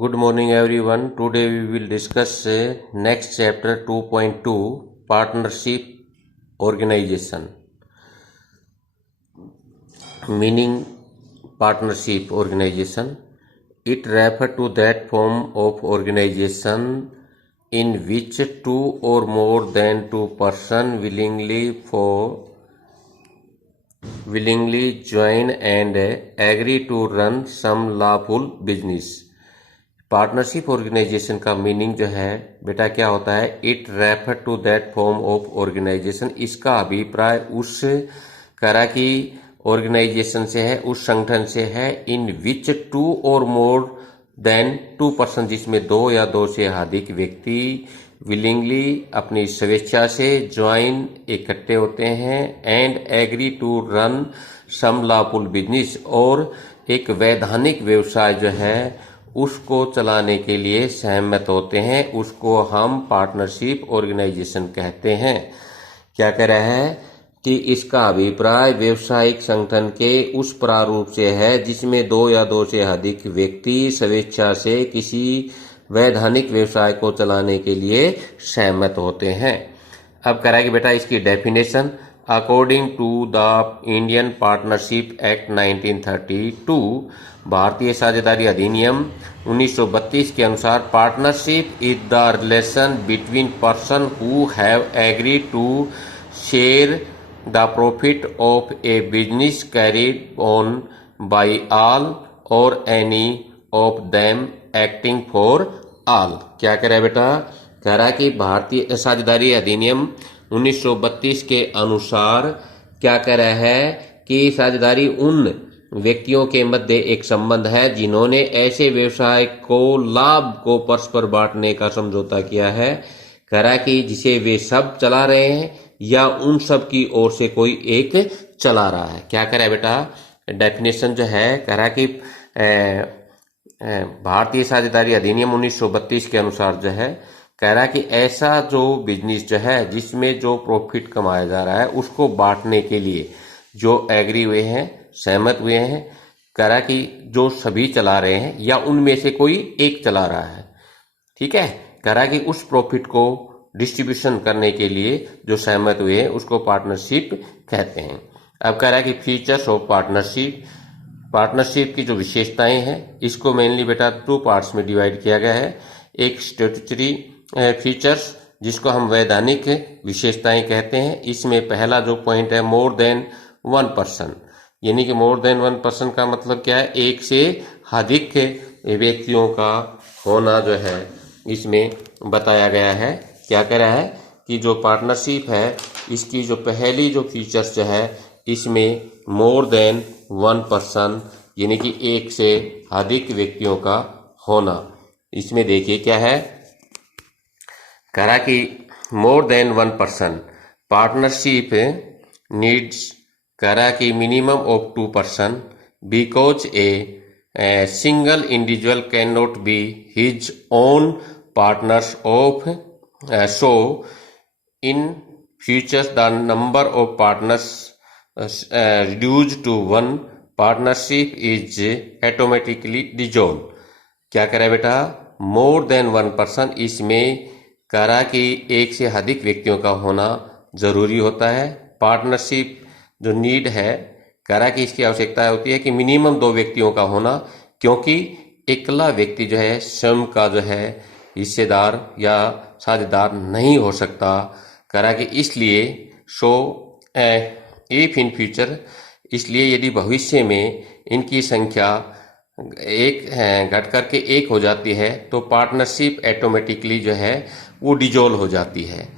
Good morning everyone. Today we will discuss next chapter 2.2 partnership organization. Meaning partnership organization. It refers to that form of organization in which two or more than two persons willingly join and agree to run some lawful business. Partnership organisation का meaning जो है बेटा क्या होता है? It refer to that form of organisation. इसका अभिप्राय उस तरह की ऑर्गेनाइजेशन से है, उस संगठन से है, इन विच टू और मोर देन टू पर्सन, जिसमें दो या दो से अधिक व्यक्ति विलिंगली अपनी स्वेच्छा से ज्वाइन इकट्ठे होते हैं and agree to run some lawful business, और एक वैधानिक व्यवसाय जो है उसको चलाने के लिए सहमत होते हैं। उसको हम पार्टनरशिप ऑर्गेनाइजेशन कहते हैं। क्या कह रहा है कि इसका अभिप्राय व्यवसायिक संगठन के उस प्रारूप से है जिसमें दो या दो से अधिक व्यक्ति स्वेच्छा से किसी वैधानिक व्यवसाय को चलाने के लिए सहमत होते हैं। अब कह रहा है कि बेटा इसकी definition, according to the Indian partnership act 1932, भारतीय साझेदारी अधिनियम 1932 के अनुसार partnership is the relation between person who have agree to share the profit of a business carried on by all or any of them acting for all. क्या कह रहा है बेटा? कह रहा है कि भारतीय साझेदारी अधिनियम 1932 के अनुसार क्या कह रहा है कि साझेदारी उन व्यक्तियों के मध्य एक संबंध है जिन्होंने ऐसे व्यवसाय को लाभ को परस्पर बांटने का समझौता किया है। कह रहा है कि जिसे वे सब चला रहे हैं या उन सब की ओर से कोई एक चला रहा है। क्या कह रहा है बेटा? डेफिनेशन जो है कह रहा है कि भारतीय साझेदारी अधिनियम 1932 के अनुसार जो है कह रहा है कि ऐसा जो बिजनेस जो है जिसमें जो प्रॉफिट कमाया जा रहा है उसको बांटने के लिए जो एग्री हुए हैं, सहमत हुए हैं, कह रहा है कि जो सभी चला रहे हैं या उनमें से कोई एक चला रहा है। ठीक है, कह रहा है कि उस प्रॉफिट को डिस्ट्रीब्यूशन करने के लिए जो सहमत हुए हैं उसको पार्टनरशिप कहते हैं। अब कह रहा है कि फीचर्स ऑफ पार्टनरशिप, पार्टनरशिप की जो विशेषताएं हैं इसको मेनली बेटा टू पार्ट्स में डिवाइड किया गया है। एक स्टैट्यूटरी फीचर्स जिसको हम वैधानिक विशेषताएं कहते हैं। इसमें पहला जो पॉइंट है मोर देन वन पर्सन, यानी कि मोर देन वन पर्सन का मतलब क्या है? एक से अधिक व्यक्तियों का होना जो है इसमें बताया गया है। क्या कह रहा है कि जो पार्टनरशिप है इसकी जो पहली जो फीचर्स जो है इसमें मोर देन वन पर्सन यानी कि एक से अधिक व्यक्तियों का होना। इसमें देखिए क्या है, कह रहा कि more than one person partnership needs, कह रहा कि minimum of two person because a single individual can not be his own partners of, so in futures the number of partners reduced to one, partnership is automatically dissolve. क्या कह रहा है बेटा? मोर than one person, इसमें कह रहा कि एक से अधिक व्यक्तियों का होना जरूरी होता है। पार्टनरशिप जो नीड है कह रहा कि इसकी आवश्यकता होती है कि मिनिमम दो व्यक्तियों का होना, क्योंकि एकला व्यक्ति जो है स्वयं का जो है हिस्सेदार या साझेदार नहीं हो सकता। कह रहा कि इसलिए सो इफ इन फ्यूचर, इसलिए यदि भविष्य में इनकी संख्या एक घट करके एक हो जाती है तो पार्टनरशिप ऑटोमेटिकली जो है वो डिजोल्व हो जाती है।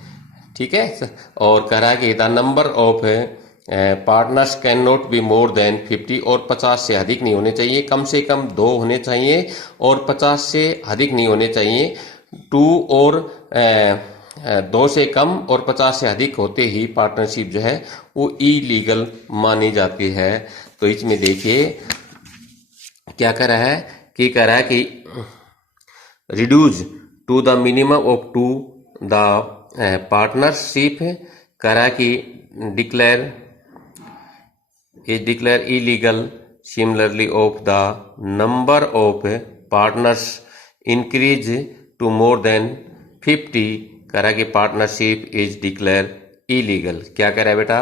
ठीक है, और कह रहा है कि the number of partners can not be more than 50, और 50 से अधिक नहीं होने चाहिए, कम से कम दो होने चाहिए और 50 से अधिक नहीं होने चाहिए। टू और दो से कम और 50 से अधिक होते ही पार्टनरशिप जो है वो इलीगल मानी जाती है। तो इसमें देखिए क्या कह रहा है कि कह रहा है कि reduce to the minimum of two the partnership, कह रहा है कि declare illegal similarly of the number of partners increase to more than 50 कह रहा है कि पार्टनरशिप इज डिक्लेयर इलीगल। क्या कह रहा है बेटा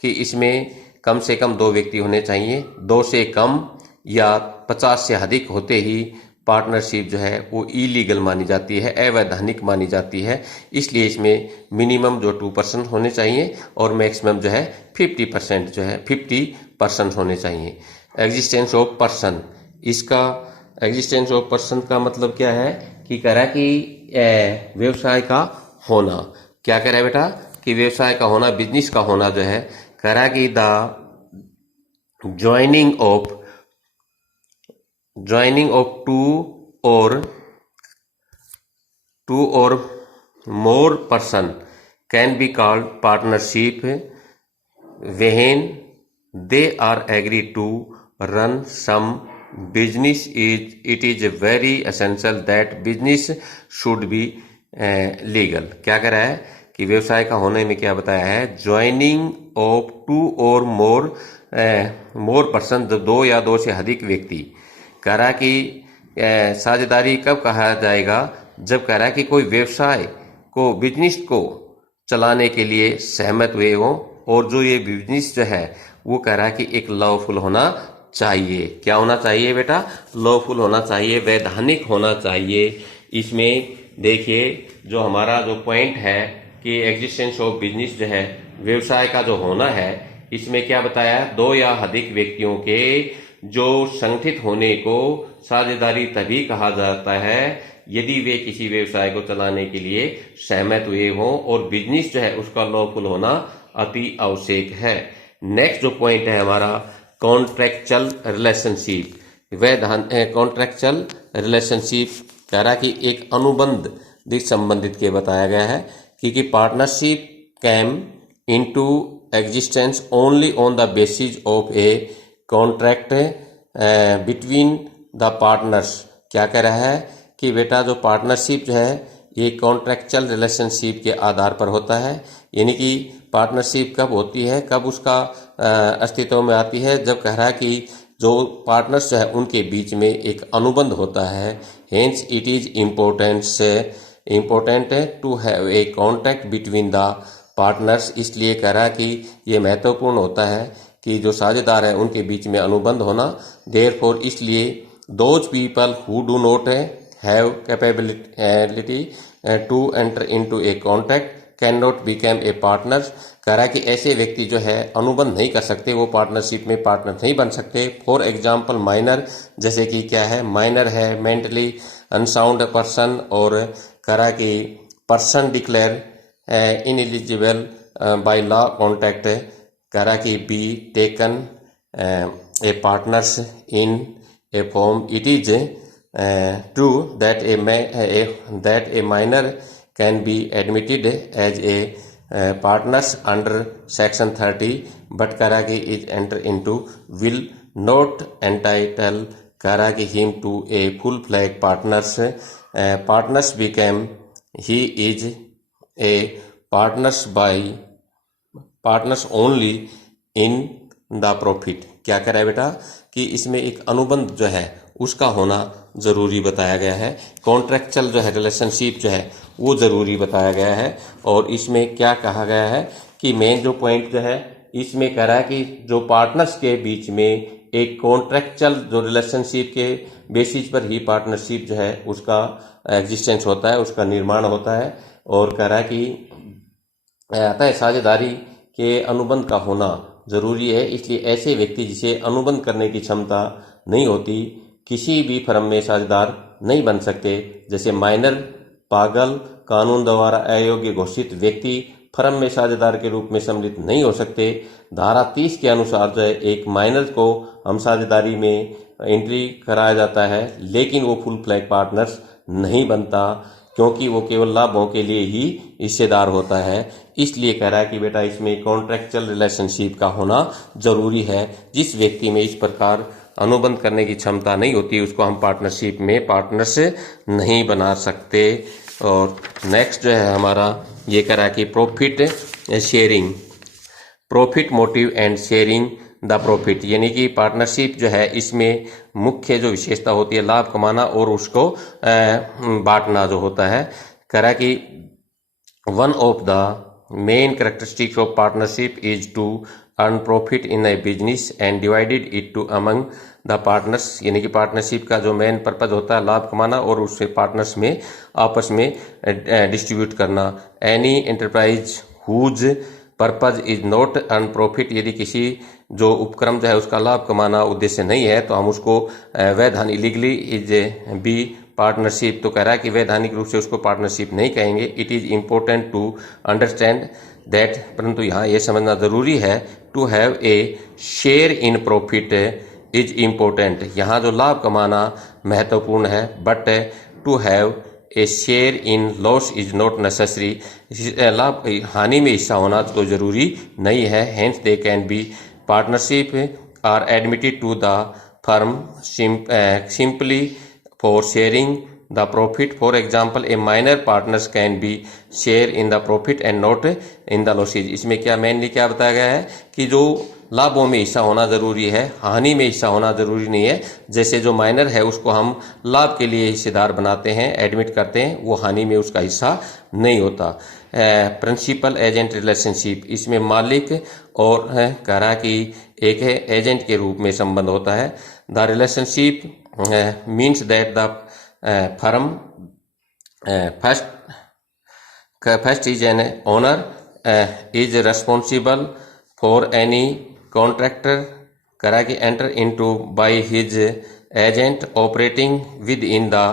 कि इसमें कम से कम 2 व्यक्ति होने चाहिए, 2 से कम या 50 से अधिक होते ही पार्टनरशिप जो है वो इलीगल मानी जाती है, अवैधानिक मानी जाती है। इसलिए इसमें मिनिमम जो 2% होने चाहिए और मैक्सिमम जो है 50% जो है 50% होने चाहिए। एग्जिस्टेंस ऑफ पर्सन, इसका एग्जिस्टेंस ऑफ पर्सन का मतलब क्या है कि कह रहा है कि व्यवसाय का होना। क्या कह रहा है बेटा कि व्यवसाय का होना, बिजनेस का होना जो है, कह रहा है कि द ज्वाइनिंग ऑफ टू और more person can be called partnership when they are agree to run some business. It is very essential that business should be legal. क्या कह रहा है कि व्यवसाय का होने में क्या बताया है, ज्वाइनिंग ऑफ 2 और मोर पर्सन, 2 या 2 से अधिक व्यक्ति। कह रहा कि साझेदारी कब कहा जाएगा, जब कह रहा है कि कोई व्यवसाय को, बिजनेस को चलाने के लिए सहमत हुए हो और जो ये बिजनेस जो है वो कह रहा है कि एक लॉफुल होना चाहिए। क्या होना चाहिए बेटा, लॉफुल होना चाहिए, वैधानिक होना चाहिए। इसमें देखिए जो हमारा जो पॉइंट है कि एग्जिस्टेंस ऑफ बिजनेस जो है, व्यवसाय का जो होना है, इसमें क्या बताया, 2 या अधिक व्यक्तियों के जो संगठित होने को साझेदारी तभी कहा जाता है यदि वे किसी व्यवसाय को चलाने के लिए सहमत हुए हों और बिजनेस जो है उसका लॉफुल होना अति आवश्यक है। नेक्स्ट जो पॉइंट है हमारा, कॉन्ट्रेक्चुअल रिलेशनशिप। कॉन्ट्रेक्चुअल रिलेशनशिप कह रहा कि एक अनुबंध संबंधित के बताया गया है कि partnership came into existence only on the basis of a contract between the partners. क्या कह रहा है कि बेटा जो पार्टनरशिप जो है ये कॉन्ट्रेक्चुअल रिलेशनशिप के आधार पर होता है। यानी कि पार्टनरशिप कब होती है, कब उसका अस्तित्व में आती है, जब कह रहा है कि जो पार्टनर्स जो है उनके बीच में एक अनुबंध होता है। Hence it is important to have a contract between the partners. इसलिए कह रहा है कि ये महत्वपूर्ण होता है कि जो साझेदार है उनके बीच में अनुबंध होना। देयरफॉर इसलिए those people who do not have capability to enter into a contract can not become a partner. कह रहा है कि ऐसे व्यक्ति जो है अनुबंध नहीं कर सकते, वो पार्टनरशिप में पार्टनर नहीं बन सकते। फॉर एग्जाम्पल माइनर, जैसे कि क्या है, माइनर है मेंटली अनसाउंड पर्सन, और कह रहा है कि person declare ineligible by law contract, कह रहा कि be taken a partners in A form. It is true that A minor can be admitted as a partners under section 30 but Karagi is enter into will not entitle Karagi him to a full-fledged partners. Partners became he is a partners only in the profit। क्या कह रहा है बेटा कि इसमें एक अनुबंध जो है उसका होना जरूरी बताया गया है। कॉन्ट्रेक्चुअल जो है रिलेशनशिप जो है वो जरूरी बताया गया है। और इसमें क्या कहा गया है कि मेन जो पॉइंट जो है इसमें कह रहा है कि जो पार्टनर्स के बीच में एक कॉन्ट्रेक्चुअल जो रिलेशनशिप के बेसिस पर ही पार्टनरशिप जो है उसका एग्जिस्टेंस होता है, उसका निर्माण होता है। और कह रहा है कि अतः साझेदारी के अनुबंध का होना जरूरी है। इसलिए ऐसे व्यक्ति जिसे अनुबंध करने की क्षमता नहीं होती किसी भी फर्म में साझेदार नहीं बन सकते। जैसे माइनर, पागल, कानून द्वारा अयोग्य घोषित व्यक्ति फर्म में साझेदार के रूप में सम्मिलित नहीं हो सकते। धारा 30 के अनुसार जो है एक माइनर को हम साझेदारी में एंट्री कराया जाता है, लेकिन वो फुल फ्लैग पार्टनर्स नहीं बनता क्योंकि वो केवल लाभों के लिए ही हिस्सेदार होता है। इसलिए कह रहा है कि बेटा इसमें कॉन्ट्रेक्चुअल रिलेशनशिप का होना जरूरी है। जिस व्यक्ति में इस प्रकार अनुबंध करने की क्षमता नहीं होती उसको हम पार्टनरशिप में पार्टनर्स नहीं बना सकते। और नेक्स्ट जो है हमारा ये कह रहा है कि profit sharing, profit motive and sharing the profit, यानी कि पार्टनरशिप जो है इसमें मुख्य जो विशेषता होती है लाभ कमाना और उसको बांटना जो होता है। कह रहा है कि one of the main characteristics of partnership is to earn profit in a business and divided it to among the partners, यानी कि पार्टनरशिप का जो मेन पर्पज होता है लाभ कमाना और उससे पार्टनर्स में आपस में डिस्ट्रीब्यूट करना। Any enterprise whose purpose is not earn profit, यदि किसी जो उपक्रम जो है उसका लाभ कमाना उद्देश्य नहीं है तो हम उसको वैधानिक लीगली इज बी पार्टनरशिप, तो कह रहा है कि वैधानिक रूप से उसको पार्टनरशिप नहीं कहेंगे। It is important to understand that, परंतु यहाँ ये समझना जरूरी है, to have a share in profit is important, यहाँ जो लाभ कमाना महत्वपूर्ण है, but to have a share in loss is not necessary, लाभ हानि में हिस्सा होना तो जरूरी नहीं है। Hence they can be partnership are admitted to the firm simply for sharing the profit. For example, a minor partners can be share in the profit and not in the losses. इसमें क्या mainly क्या बताया गया है कि जो लाभों में हिस्सा होना जरूरी है, हानि में हिस्सा होना जरूरी नहीं है। जैसे जो माइनर है उसको हम लाभ के लिए हिस्सेदार बनाते हैं, एडमिट करते हैं, वो हानि में उसका हिस्सा नहीं होता। प्रिंसिपल एजेंट रिलेशनशिप, इसमें मालिक और कह रहा कि एक है एजेंट के रूप में संबंध होता है। The relationship means that the firm first is an owner is responsible for any contractor करा कि enter into by his agent operating within the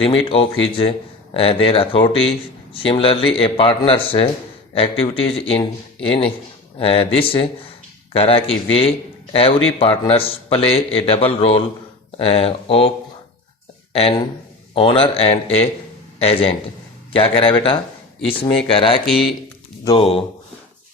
limit of his their authority. Similarly, a partner's activities in this करा कि वे every partners play a double role of an owner and A agent. क्या कह रहा है बेटा, इसमें कह रहा है कि जो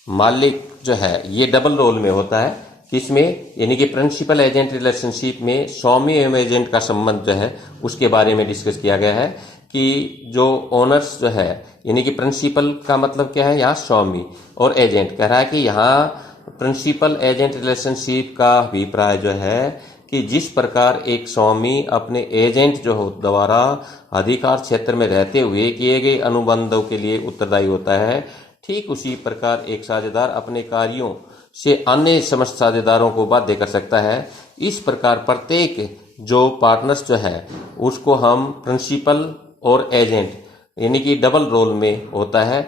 मालिक जो है ये डबल रोल में होता है, किसमें, यानी कि प्रिंसिपल एजेंट रिलेशनशिप में स्वामी एवं एजेंट का संबंध जो है उसके बारे में डिस्कस किया गया है कि जो ओनर्स जो है, यानी कि प्रिंसिपल का मतलब क्या है यहाँ स्वामी, और एजेंट कह रहा है कि यहाँ प्रिंसिपल एजेंट रिलेशनशिप का अभिप्राय जो है कि जिस प्रकार एक स्वामी अपने एजेंट जो द्वारा अधिकार क्षेत्र में रहते हुए किए गए अनुबंधों के लिए उत्तरदायी होता है, ठीक उसी प्रकार एक साझेदार अपने कार्यों से अन्य समस्त साझेदारों को बाध्य कर सकता है। इस प्रकार प्रत्येक जो पार्टनर्स जो है उसको हम प्रिंसिपल और एजेंट यानी कि डबल रोल में होता है।